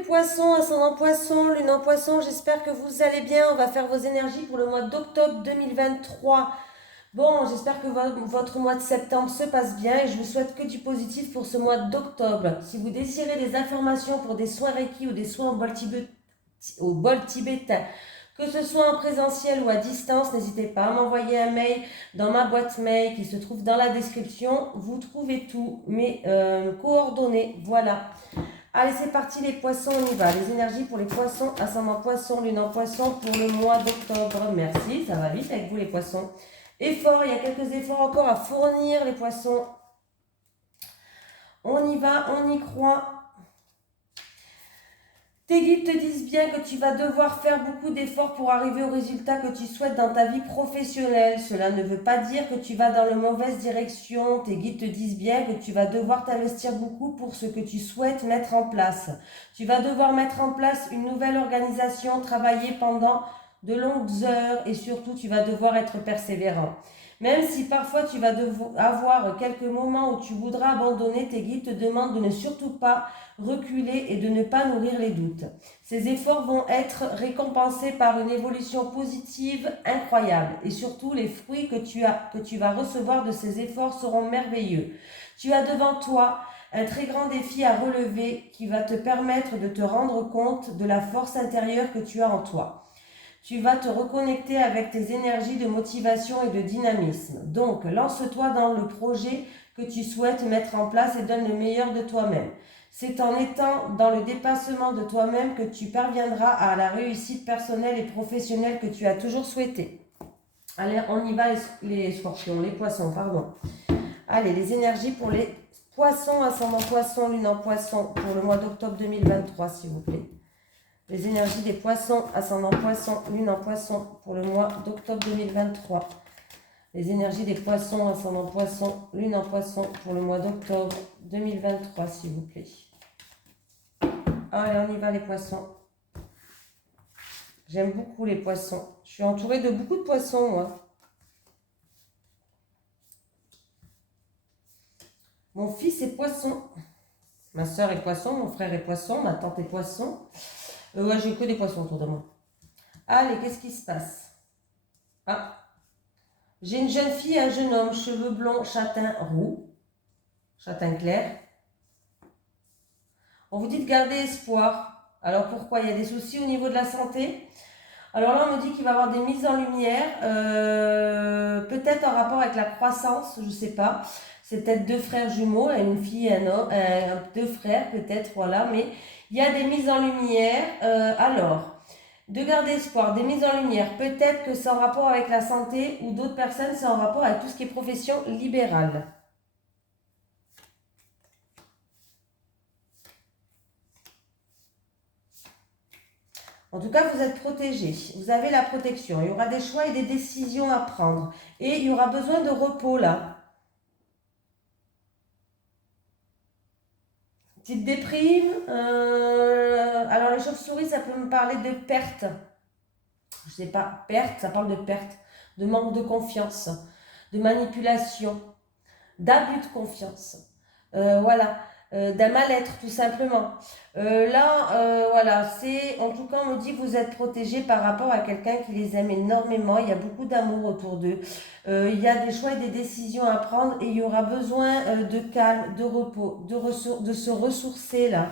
les poissons, ascendant poisson, lune en poisson, j'espère que vous allez bien. On va faire vos énergies pour le mois d'octobre 2023. Bon, j'espère que votre mois de septembre se passe bien et je vous souhaite que du positif pour ce mois d'octobre. Si vous désirez des informations pour des soins Reiki ou des soins au bol tibétain, que ce soit en présentiel ou à distance, n'hésitez pas à m'envoyer un mail dans ma boîte mail qui se trouve dans la description. Vous trouvez tout, mes coordonnées, voilà. Allez, c'est parti les poissons, on y va. Les énergies pour les poissons, ascendant poisson, lune en poisson pour le mois d'octobre. Merci, ça va vite avec vous les poissons. Efforts, il y a quelques efforts encore à fournir les poissons. On y va, on y croit. Tes guides te disent bien que tu vas devoir faire beaucoup d'efforts pour arriver au résultat que tu souhaites dans ta vie professionnelle. Cela ne veut pas dire que tu vas dans la mauvaise direction. Tes guides te disent bien que tu vas devoir t'investir beaucoup pour ce que tu souhaites mettre en place. Tu vas devoir mettre en place une nouvelle organisation, travailler pendant de longues heures et surtout tu vas devoir être persévérant. Même si parfois tu vas avoir quelques moments où tu voudras abandonner, tes guides te demandent de ne surtout pas reculer et de ne pas nourrir les doutes. Ces efforts vont être récompensés par une évolution positive incroyable et surtout les fruits que tu vas recevoir de ces efforts seront merveilleux. Tu as devant toi un très grand défi à relever qui va te permettre de te rendre compte de la force intérieure que tu as en toi. Tu vas te reconnecter avec tes énergies de motivation et de dynamisme. Donc, lance-toi dans le projet que tu souhaites mettre en place et donne le meilleur de toi-même. C'est en étant dans le dépassement de toi-même que tu parviendras à la réussite personnelle et professionnelle que tu as toujours souhaité. Allez, on y va les scorpions, les poissons, pardon. Allez, les énergies pour les poissons, ascendant poisson, lune en poisson, pour le mois d'octobre 2023, s'il vous plaît. Les énergies des poissons, ascendant poisson, lune en poisson, pour le mois d'octobre 2023. Les énergies des poissons, ascendant poisson, lune en poisson, pour le mois d'octobre 2023, s'il vous plaît. Allez, on y va les poissons. J'aime beaucoup les poissons. Je suis entourée de beaucoup de poissons, moi. Mon fils est poisson. Ma soeur est poisson, mon frère est poisson, ma tante est poisson. Ouais, j'ai que des poissons autour de moi. Allez, qu'est-ce qui se passe? Ah, j'ai une jeune fille et un jeune homme, cheveux blonds, châtain roux, châtain clair. On vous dit de garder espoir. Alors pourquoi? Il y a des soucis au niveau de la santé. Alors là, on me dit qu'il va y avoir des mises en lumière, peut-être en rapport avec la croissance, je ne sais pas. C'est peut-être deux frères jumeaux, une fille et un homme, deux frères peut-être, voilà. Mais il y a des mises en lumière. Alors, de garder espoir, des mises en lumière, peut-être que c'est en rapport avec la santé ou d'autres personnes, c'est en rapport avec tout ce qui est profession libérale. En tout cas, vous êtes protégé, vous avez la protection. Il y aura des choix et des décisions à prendre. Et il y aura besoin de repos là. Petite déprime. Alors les chauves-souris, ça peut me parler de perte. Je sais pas, perte, ça parle de perte, de manque de confiance, de manipulation, d'abus de confiance. Voilà. D'un mal-être tout simplement. Voilà, c'est en tout cas on me dit que vous êtes protégé par rapport à quelqu'un qui les aime énormément. Il y a beaucoup d'amour autour d'eux. Il y a des choix et des décisions à prendre et il y aura besoin de calme, de repos, de se ressourcer là.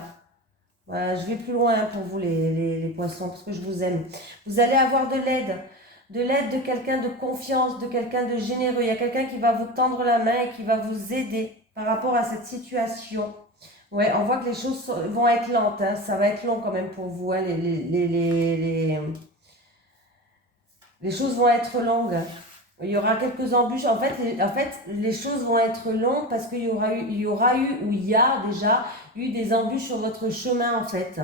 Voilà, je vais plus loin pour vous les poissons parce que je vous aime. Vous allez avoir de l'aide de quelqu'un de confiance, de quelqu'un de généreux. Il y a quelqu'un qui va vous tendre la main et qui va vous aider par rapport à cette situation. Ouais, on voit que les choses vont être lentes, hein. Ça va être long quand même pour vous, hein. Les choses vont être longues. Il y aura quelques embûches. En fait, les choses vont être longues parce qu'il y aura eu, ou il y a déjà eu des embûches sur votre chemin, en fait.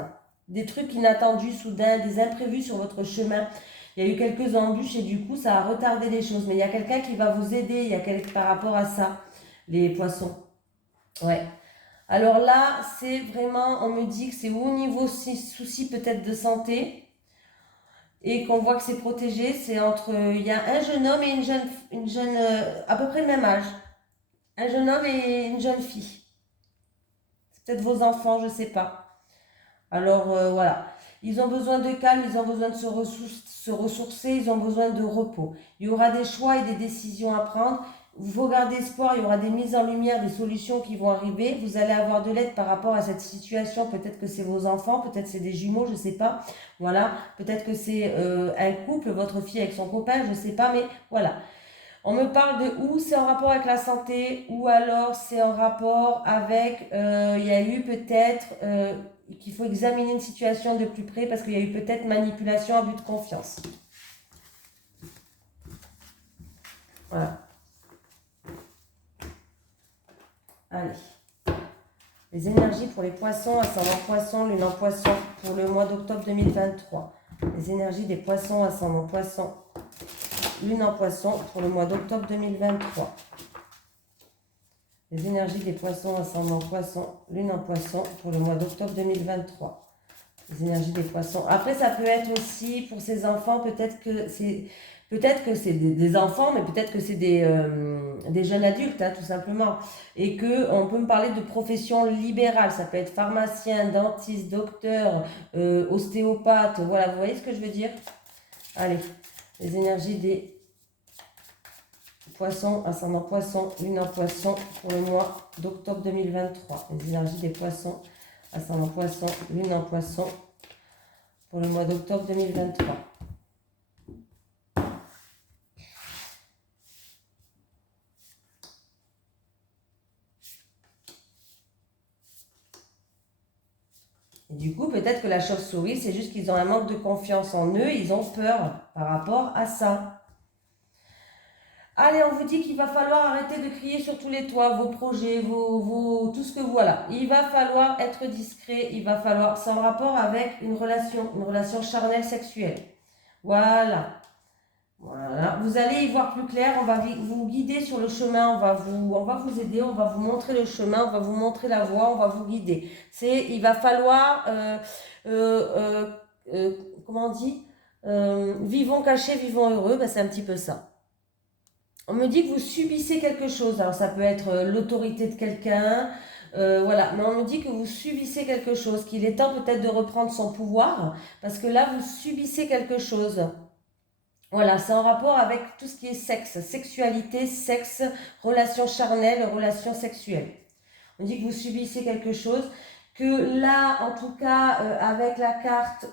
Des trucs inattendus, soudains, des imprévus sur votre chemin. Il y a eu quelques embûches et du coup, ça a retardé les choses. Mais il y a quelqu'un qui va vous aider par rapport à ça, les poissons. Ouais. Alors là, c'est vraiment, on me dit que c'est au niveau soucis peut-être de santé et qu'on voit que c'est protégé. C'est entre, il y a un jeune homme et une jeune à peu près le même âge. Un jeune homme et une jeune fille. C'est peut-être vos enfants, je ne sais pas. Alors voilà, ils ont besoin de calme, ils ont besoin de se ressourcer, ils ont besoin de repos. Il y aura des choix et des décisions à prendre. Il faut garder espoir, il y aura des mises en lumière, des solutions qui vont arriver. Vous allez avoir de l'aide par rapport à cette situation. Peut-être que c'est vos enfants, peut-être c'est des jumeaux, je ne sais pas. Voilà, peut-être que c'est un couple, votre fille avec son copain, je ne sais pas, mais voilà. On me parle de où c'est en rapport avec la santé, ou alors c'est en rapport avec, il y a eu peut-être qu'il faut examiner une situation de plus près parce qu'il y a eu peut-être manipulation, abus de confiance. Voilà. Allez. Les énergies pour les poissons, ascendant poisson, lune en poisson pour le mois d'octobre 2023. Les énergies des poissons, ascendant poisson, lune en poisson pour le mois d'octobre 2023. Les énergies des poissons, ascendant poisson, lune en poisson pour le mois d'octobre 2023. Les énergies des poissons. Après, ça peut être aussi pour ces enfants, peut-être que c'est des enfants, mais peut-être que c'est des jeunes adultes, hein, tout simplement. Et qu'on peut me parler de profession libérale. Ça peut être pharmacien, dentiste, docteur, ostéopathe. Voilà, vous voyez ce que je veux dire? Allez, les énergies des poissons, ascendant poisson, lune en poisson pour le mois d'octobre 2023. Les énergies des poissons, ascendant poisson, lune en poisson pour le mois d'octobre 2023. Et du coup, peut-être que la chauve-souris, c'est juste qu'ils ont un manque de confiance en eux, ils ont peur par rapport à ça. Allez, on vous dit qu'il va falloir arrêter de crier sur tous les toits, vos projets, tout ce que vous... Voilà. Il va falloir être discret, il va falloir... C'est en rapport avec une relation charnelle sexuelle. Voilà. Voilà. Vous allez y voir plus clair, on va vous guider sur le chemin, on va vous aider, on va vous montrer le chemin, on va vous montrer la voie, on va vous guider. Il va falloir... comment on dit vivons cachés, vivons heureux, ben, c'est un petit peu ça. On me dit que vous subissez quelque chose. Alors ça peut être l'autorité de quelqu'un, voilà. Mais on me dit que vous subissez quelque chose, qu'il est temps peut-être de reprendre son pouvoir, parce que là, vous subissez quelque chose. Voilà, c'est en rapport avec tout ce qui est sexe, sexualité, sexe, relations charnelles, relations sexuelles. On dit que vous subissez quelque chose, que là, en tout cas, avec la carte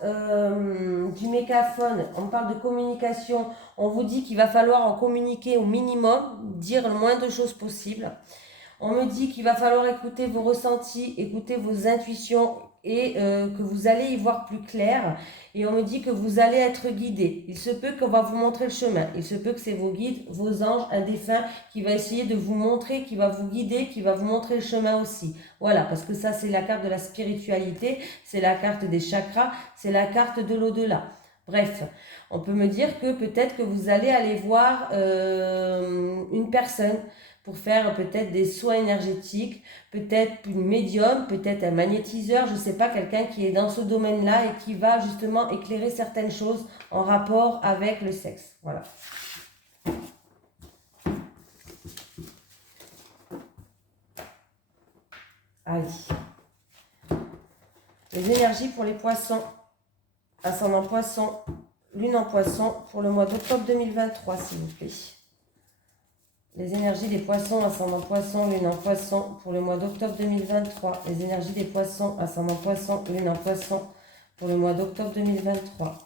du mégaphone, on parle de communication, on vous dit qu'il va falloir en communiquer au minimum, dire le moins de choses possible. On me dit qu'il va falloir écouter vos ressentis, écouter vos intuitions et que vous allez y voir plus clair. Et on me dit que vous allez être guidé. Il se peut qu'on va vous montrer le chemin. Il se peut que c'est vos guides, vos anges, un défunt qui va essayer de vous montrer, qui va vous guider, qui va vous montrer le chemin aussi. Voilà, parce que ça c'est la carte de la spiritualité, c'est la carte des chakras, c'est la carte de l'au-delà. Bref, on peut me dire que peut-être que vous allez aller voir une personne pour faire peut-être des soins énergétiques, peut-être une médium, peut-être un magnétiseur, je ne sais pas, quelqu'un qui est dans ce domaine-là et qui va justement éclairer certaines choses en rapport avec le sexe. Voilà. Allez. Les énergies pour les poissons. Ascendant poisson, lune en poisson pour le mois d'octobre 2023, s'il vous plaît. Les énergies des poissons, ascendant poisson, lune en poisson pour le mois d'octobre 2023. Les énergies des poissons, ascendant poisson, lune en poisson pour le mois d'octobre 2023.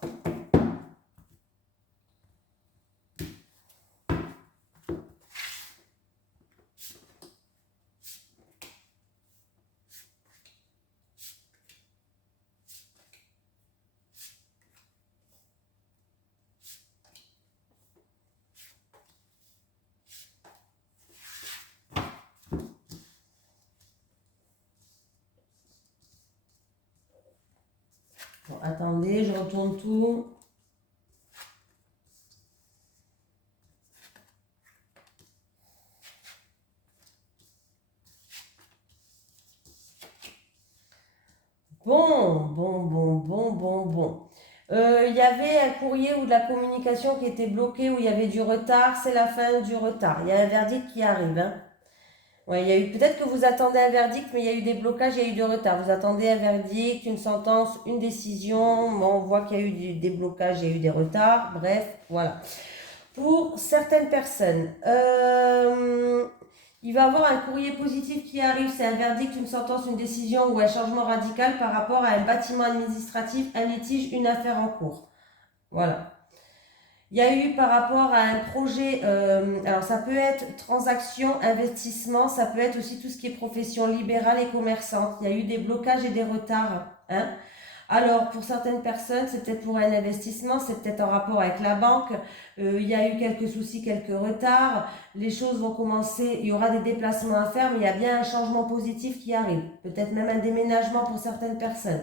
Bon, attendez, je retourne tout. Bon. Il y avait un courrier ou de la communication qui était bloqué, où il y avait du retard, c'est la fin du retard. Il y a un verdict qui arrive. Hein. Ouais, il y a eu, peut-être que vous attendez un verdict, mais il y a eu des blocages, il y a eu du retard. Vous attendez un verdict, une sentence, une décision. Bon, on voit qu'il y a eu des blocages, il y a eu des retards. Bref, voilà. Pour certaines personnes, il va y avoir un courrier positif qui arrive. C'est un verdict, une sentence, une décision ou un changement radical par rapport à un bâtiment administratif, un litige, une affaire en cours. Voilà. Il y a eu par rapport à un projet, alors ça peut être transaction, investissement, ça peut être aussi tout ce qui est profession libérale et commerçante. Il y a eu des blocages et des retards, hein. Alors, pour certaines personnes, c'est peut-être pour un investissement, c'est peut-être en rapport avec la banque. Il y a eu quelques soucis, quelques retards. Les choses vont commencer, il y aura des déplacements à faire, mais il y a bien un changement positif qui arrive. Peut-être même un déménagement pour certaines personnes.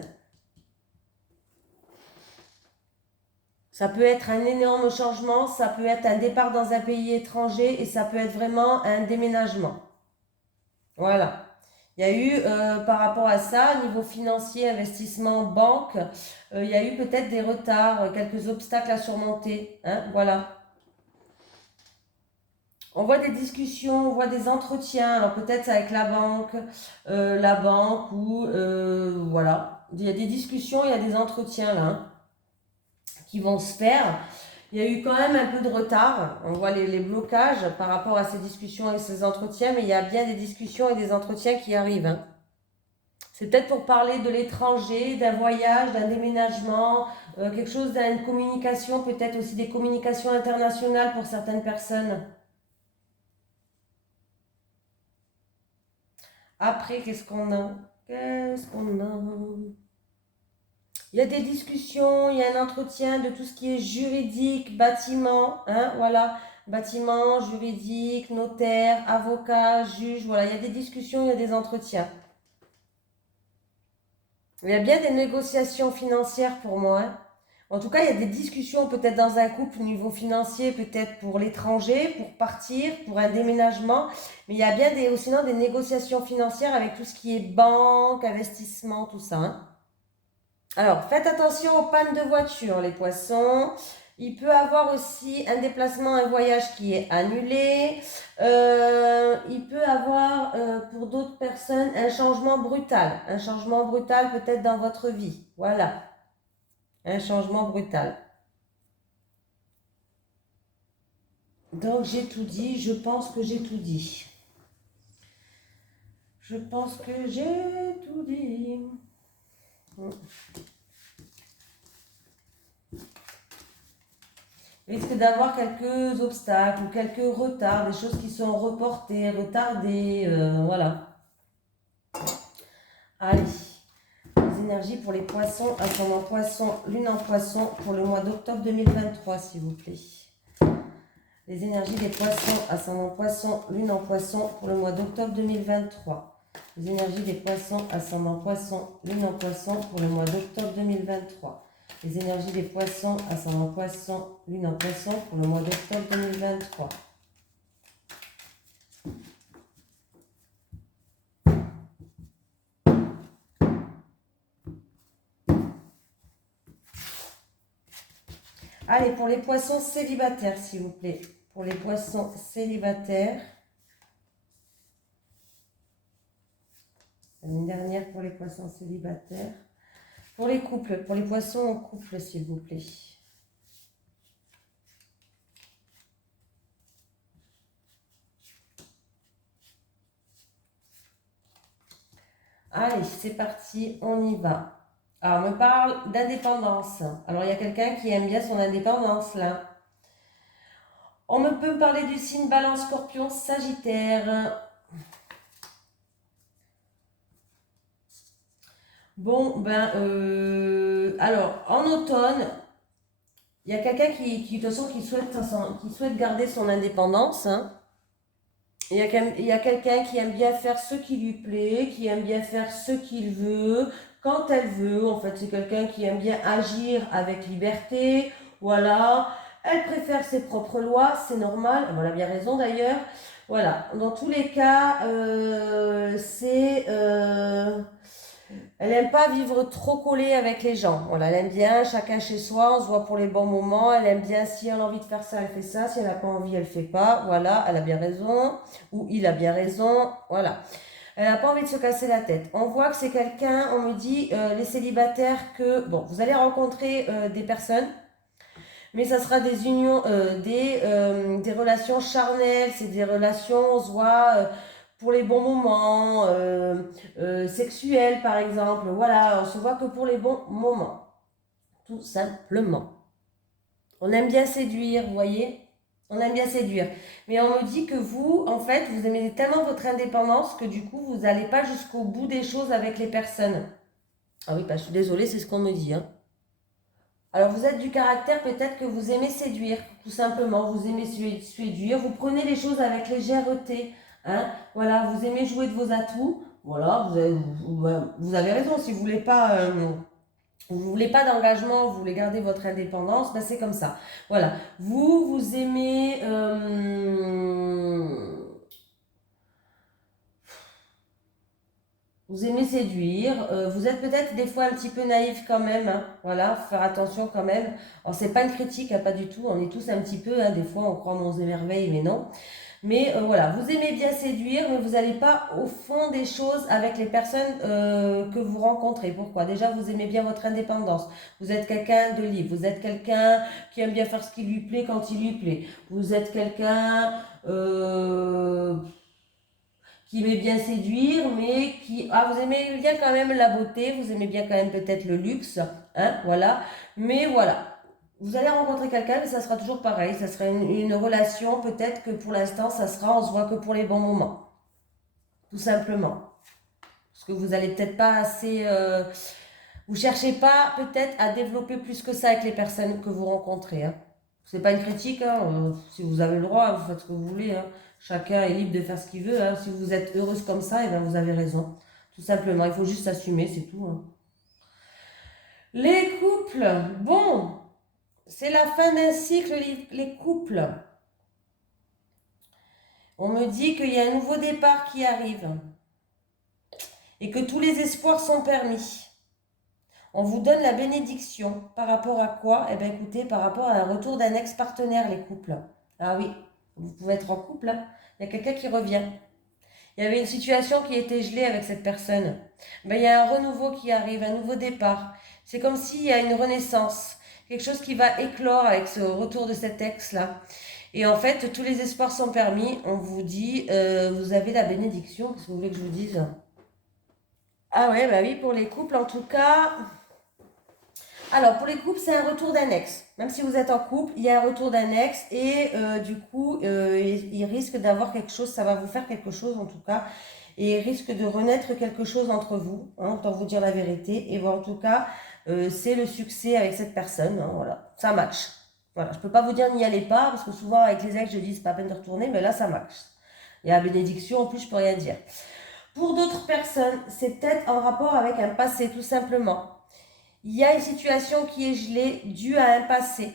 Ça peut être un énorme changement, ça peut être un départ dans un pays étranger et ça peut être vraiment un déménagement. Voilà. Il y a eu, par rapport à ça, niveau financier, investissement, banque, il y a eu peut-être des retards, quelques obstacles à surmonter, hein, voilà. On voit des discussions, on voit des entretiens, alors peut-être avec la banque ou voilà. Il y a des discussions, il y a des entretiens là, hein, qui vont se faire. Il y a eu quand même un peu de retard. On voit les blocages par rapport à ces discussions et ces entretiens, mais il y a bien des discussions et des entretiens qui arrivent, hein. C'est peut-être pour parler de l'étranger, d'un voyage, d'un déménagement, quelque chose d'une communication, peut-être aussi des communications internationales pour certaines personnes. Après, qu'est-ce qu'on a? Qu'est-ce qu'on a? Il y a des discussions, il y a un entretien de tout ce qui est juridique, bâtiment, hein, voilà, bâtiment, juridique, notaire, avocat, juge, voilà, il y a des discussions, il y a des entretiens. Il y a bien des négociations financières pour moi, hein. En tout cas, il y a des discussions peut-être dans un couple au niveau financier, peut-être pour l'étranger, pour partir, pour un déménagement, mais il y a bien sinon des négociations financières avec tout ce qui est banque, investissement, tout ça, hein. Alors, faites attention aux pannes de voiture, les poissons. Il peut avoir aussi un déplacement, un voyage qui est annulé. Il peut avoir, pour d'autres personnes, un changement brutal. Un changement brutal peut-être dans votre vie. Voilà, un changement brutal. Donc, j'ai tout dit. Je pense que j'ai tout dit. Je pense que j'ai tout dit. Risque d'avoir quelques obstacles ou quelques retards, des choses qui sont reportées, retardées, voilà. Allez, les énergies pour les poissons, ascendant poisson, lune en poisson pour le mois d'octobre 2023, s'il vous plaît. Les énergies des poissons, ascendant poisson, lune en poisson pour le mois d'octobre 2023. Les énergies des poissons, ascendant poisson, lune en poisson pour le mois d'octobre 2023. Les énergies des poissons, ascendant poisson, lune en poisson pour le mois d'octobre 2023. Allez, pour les poissons célibataires, s'il vous plaît. Pour les poissons célibataires. Une dernière pour les poissons célibataires. Pour les couples, pour les poissons en couple, s'il vous plaît. Allez, c'est parti, on y va. Alors, on me parle d'indépendance. Alors, il y a quelqu'un qui aime bien son indépendance, là. On peut me parler du signe Balance, Scorpion, Sagittaire. Bon, ben, alors, en automne, il y a quelqu'un de toute façon, qui souhaite garder son indépendance, hein. Il y a quelqu'un qui aime bien faire ce qui lui plaît, qui aime bien faire ce qu'il veut, quand elle veut. En fait, c'est quelqu'un qui aime bien agir avec liberté. Voilà. Elle préfère ses propres lois, c'est normal. Elle a bien raison d'ailleurs. Voilà. Dans tous les cas, Elle n'aime pas vivre trop collée avec les gens. Voilà, elle aime bien chacun chez soi, on se voit pour les bons moments. Elle aime bien, si elle a envie de faire ça, elle fait ça. Si elle n'a pas envie, elle ne fait pas. Voilà, elle a bien raison. Ou il a bien raison. Voilà. Elle n'a pas envie de se casser la tête. On voit que c'est quelqu'un, on me dit, les célibataires, que, bon, vous allez rencontrer des personnes, mais ça sera des unions, des relations charnelles, c'est des relations, on se voit pour les bons moments, sexuels par exemple. Voilà, on se voit que pour les bons moments, tout simplement. On aime bien séduire, vous voyez? On aime bien séduire. Mais on me dit que vous, en fait, vous aimez tellement votre indépendance que du coup, vous n'allez pas jusqu'au bout des choses avec les personnes. Ah oui, bah, je suis désolée, c'est ce qu'on me dit, hein. Alors, vous êtes du caractère, peut-être que vous aimez séduire, tout simplement. Vous aimez séduire, vous prenez les choses avec légèreté, hein. Voilà, vous aimez jouer de vos atouts. Voilà, vous avez raison. Si vous voulez pas d'engagement, vous voulez garder votre indépendance, ben c'est comme ça. Voilà. Vous aimez... vous aimez séduire, vous êtes peut-être des fois un petit peu naïf quand même, hein. Voilà, faut faire attention quand même. Alors c'est pas une critique, hein, pas du tout, on est tous un petit peu, hein, des fois on croit en nos émerveilles, mais non. Mais voilà, vous aimez bien séduire, mais vous n'allez pas au fond des choses avec les personnes que vous rencontrez. Pourquoi? Déjà, vous aimez bien votre indépendance. Vous êtes quelqu'un de libre. Vous êtes quelqu'un qui aime bien faire ce qui lui plaît quand il lui plaît. Vous êtes quelqu'un qui aimait bien séduire, mais qui... Ah, vous aimez bien quand même la beauté, vous aimez bien quand même peut-être le luxe, hein, voilà. Mais voilà, vous allez rencontrer quelqu'un, mais ça sera toujours pareil, ça sera une relation, peut-être que pour l'instant, ça sera, on se voit que pour les bons moments, tout simplement. Parce que vous n'allez peut-être pas assez... vous cherchez pas peut-être à développer plus que ça avec les personnes que vous rencontrez, hein. C'est pas une critique, hein, si vous avez le droit, vous faites ce que vous voulez, hein. Chacun est libre de faire ce qu'il veut, hein. Si vous êtes heureuse comme ça, et bien vous avez raison. Tout simplement, il faut juste s'assumer, c'est tout, hein. Les couples, bon, c'est la fin d'un cycle, les couples. On me dit qu'il y a un nouveau départ qui arrive et que tous les espoirs sont permis. On vous donne la bénédiction. Par rapport à quoi? Eh bien, écoutez, par rapport à un retour d'un ex-partenaire, les couples. Ah oui, vous pouvez être en couple, hein. Il y a quelqu'un qui revient. Il y avait une situation qui était gelée avec cette personne. Ben, il y a un renouveau qui arrive, un nouveau départ. C'est comme s'il y a une renaissance. Quelque chose qui va éclore avec ce retour de cet ex-là. Et en fait, tous les espoirs sont permis. On vous dit, vous avez la bénédiction. Qu'est-ce que vous voulez que je vous dise? Ah ouais, bah oui, pour les couples, en tout cas... Alors, pour les couples, c'est un retour d'un ex. Même si vous êtes en couple, il y a un retour d'un ex et du coup, il risque d'avoir quelque chose, ça va vous faire quelque chose en tout cas, et il risque de renaître quelque chose entre vous, hein, autant vous dire la vérité. Et bon, en tout cas, c'est le succès avec cette personne, hein, voilà, ça match. Voilà, je ne peux pas vous dire n'y allez pas, parce que souvent avec les ex, je dis c'est pas la peine de retourner, mais là, ça match. Il y a la bénédiction, en plus, je peux rien dire. Pour d'autres personnes, c'est peut-être en rapport avec un passé, tout simplement. Il y a une situation qui est gelée due à un passé.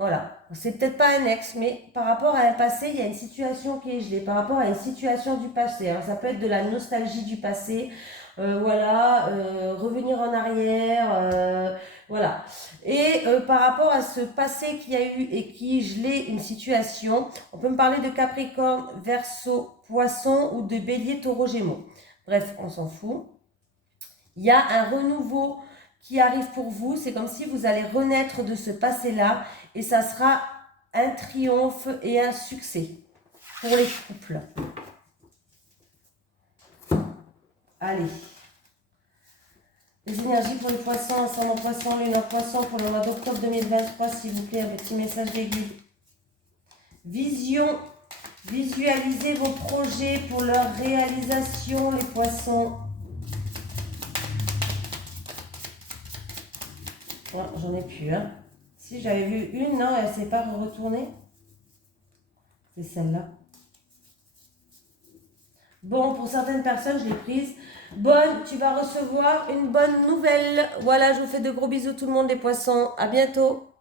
Voilà. C'est peut-être pas un ex, mais par rapport à un passé, il y a une situation qui est gelée. Par rapport à une situation du passé. Alors, ça peut être de la nostalgie du passé. Voilà. Revenir en arrière. Voilà. Et par rapport à ce passé qu'il y a eu et qui gelait une situation, on peut me parler de Capricorne, Verseau, Poisson ou de Bélier, Taureau, Gémeaux. Bref, on s'en fout. Il y a un renouveau qui arrive pour vous. C'est comme si vous allez renaître de ce passé-là et ça sera un triomphe et un succès pour les couples. Allez. Les énergies pour les poissons, ascendant poisson, lune en poisson pour le mois d'octobre 2023, s'il vous plaît, un petit message d'aiguille. Vision. Visualisez vos projets pour leur réalisation, les poissons. Oh, j'en ai plus, hein. Si j'avais vu une, non, elle ne s'est pas retournée. C'est celle-là. Bon, pour certaines personnes, je l'ai prise. Bonne, tu vas recevoir une bonne nouvelle. Voilà, je vous fais de gros bisous tout le monde, les poissons. À bientôt.